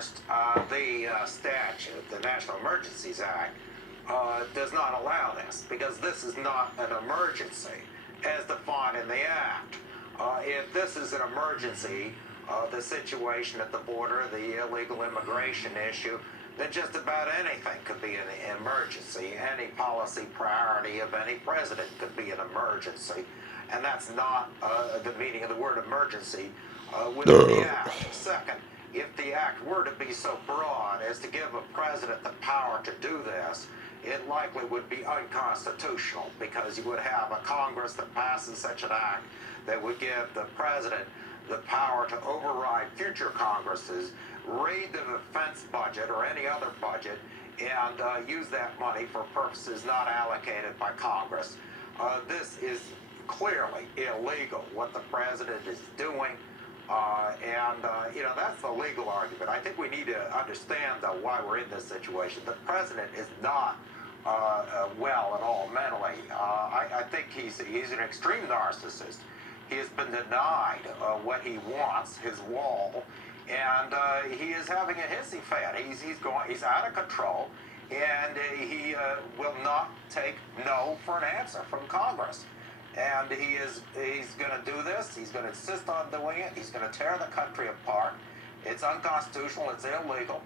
First, the statute, the National Emergencies Act, does not allow this because this is not an emergency as defined in the Act. If this is an emergency, the situation at the border, the illegal immigration issue, then just about anything could be an emergency. Any policy priority of any president could be an emergency. And that's not the meaning of the word emergency within the Act. Second, if the Act were to be so broad as to give a president the power to do this, it likely would be unconstitutional because you would have a Congress that passes such an act that would give the president the power to override future Congresses, raid the defense budget or any other budget, and use that money for purposes not allocated by Congress. This is clearly illegal, what the president is doing. That's the legal argument. I think we need to understand, though, why we're in this situation. The president is not well at all mentally. I think he's an extreme narcissist. He has been denied what he wants, his wall, and he is having a hissy fit. He's out of control, and he will not take no for an answer from Congress. And he's going to do this. He's going to insist on doing it. He's going to tear the country apart. It's unconstitutional. It's illegal.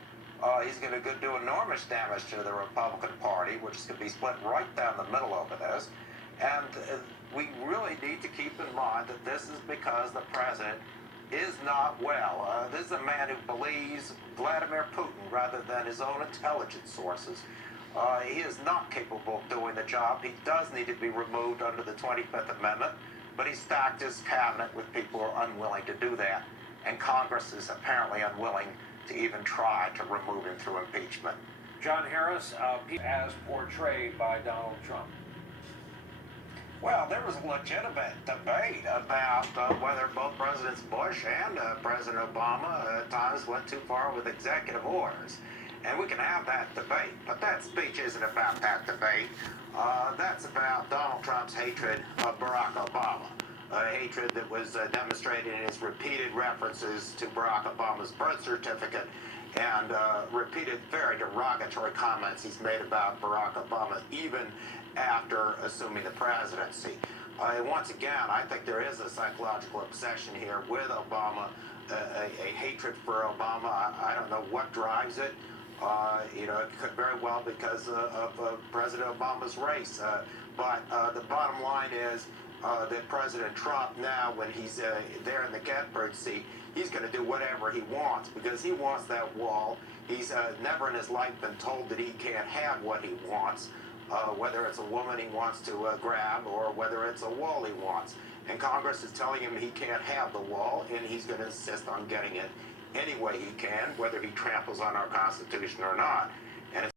He's going to do enormous damage to the Republican Party, which is going to be split right down the middle over this. And we really need to keep in mind that this is because the president is not well. This is a man who believes Vladimir Putin rather than his own intelligence sources. He is not capable of doing the job. He does need to be removed under the 25th Amendment, but he stacked his cabinet with people who are unwilling to do that. And Congress is apparently unwilling to even try to remove him through impeachment. John Harris, as portrayed by Donald Trump. Well, there was a legitimate debate about whether both Presidents Bush and President Obama at times went too far with executive orders. And we can have that debate, but that speech isn't about that debate. That's about Donald Trump's hatred of Barack Obama, a hatred that was demonstrated in his repeated references to Barack Obama's birth certificate and repeated very derogatory comments he's made about Barack Obama even after assuming the presidency. Once again, I think there is a psychological obsession here with Obama, a hatred for Obama. I don't know what drives it. It could very well because of President Obama's race. But the bottom line is that President Trump now, when he's there in the catbird seat, he's going to do whatever he wants because he wants that wall. He's never in his life been told that he can't have what he wants, whether it's a woman he wants to grab or whether it's a wall he wants. And Congress is telling him he can't have the wall, and he's going to insist on getting it any way he can, whether he tramples on our Constitution or not.